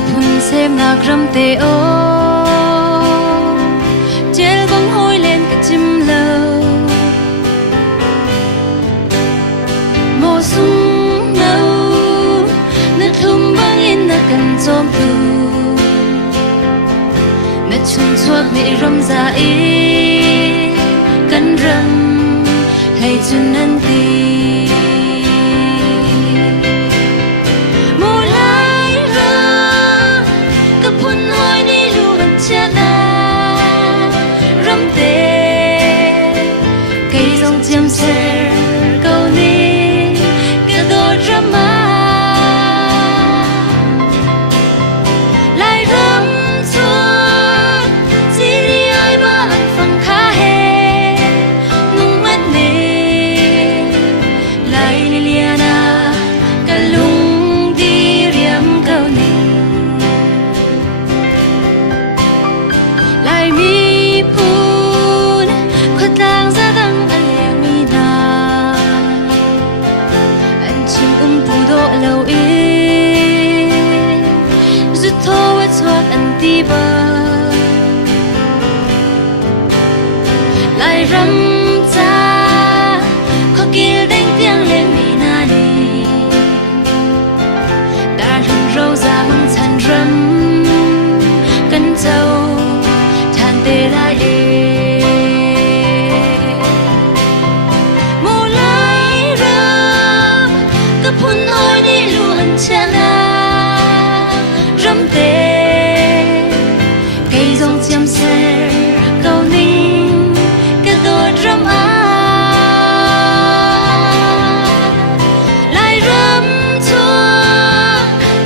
phun xem na gram te o chel bang hoi lên cả chim lâu mô sung nâu na thum bang in na kan zom tu na chun chuak mi ram za e kan ram hay chun nan ti chim ser câu ni cái đôi drama lại rắm chuột chỉ đi ai mà anh phăng khá hè nung mắt nè lại Liliana cả lung đi riêng câu ni lại mi phun khuất lang ra đằng lâu in rút thô với thoát anh ti bờ lại rắm cha khó kia đánh tiếng lên mi na đi đã rừng râu ra mang than rắm cân châu than tê lại mô lại rắm cấp phun ôi chana ram te cây dòng chim ser câu ninh cái đôi drum a lại ram chua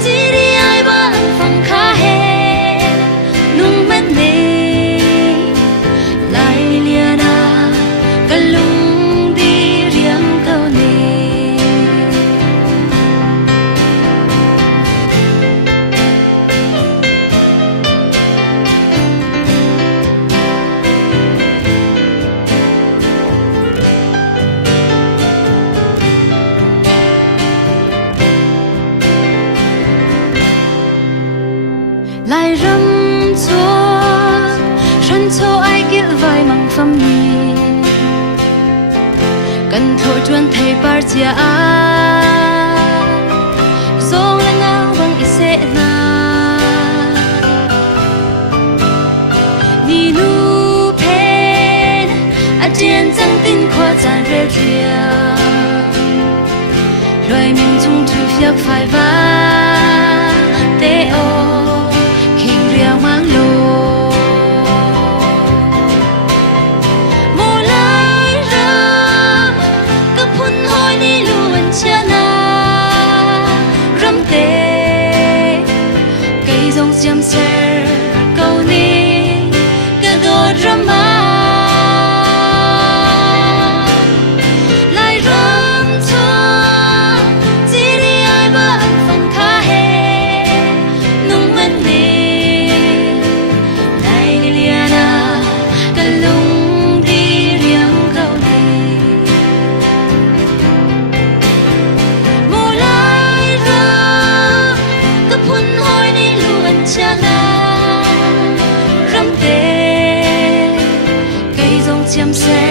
chỉ đi ai ba lần phong khá hè nung mắt nè lại Liliana cái lung đi riêng câu nè lại rắm chuột sân châu ai kia vai mang phong nhi cần thôi chuan thầy bar chia a zong la ngao bang ise na ni nu pen a jen zang tin khoa zan re ria rồi mình chung thu phiak phai va te o mang lô mô lai rắm cấp phun hoi ni luôn chana ram te cây dòng chim ser câu ni cái đôi drama lại rắm chuột chỉ đi ai ba anh phong khá hè nung mắt nè chim sẻ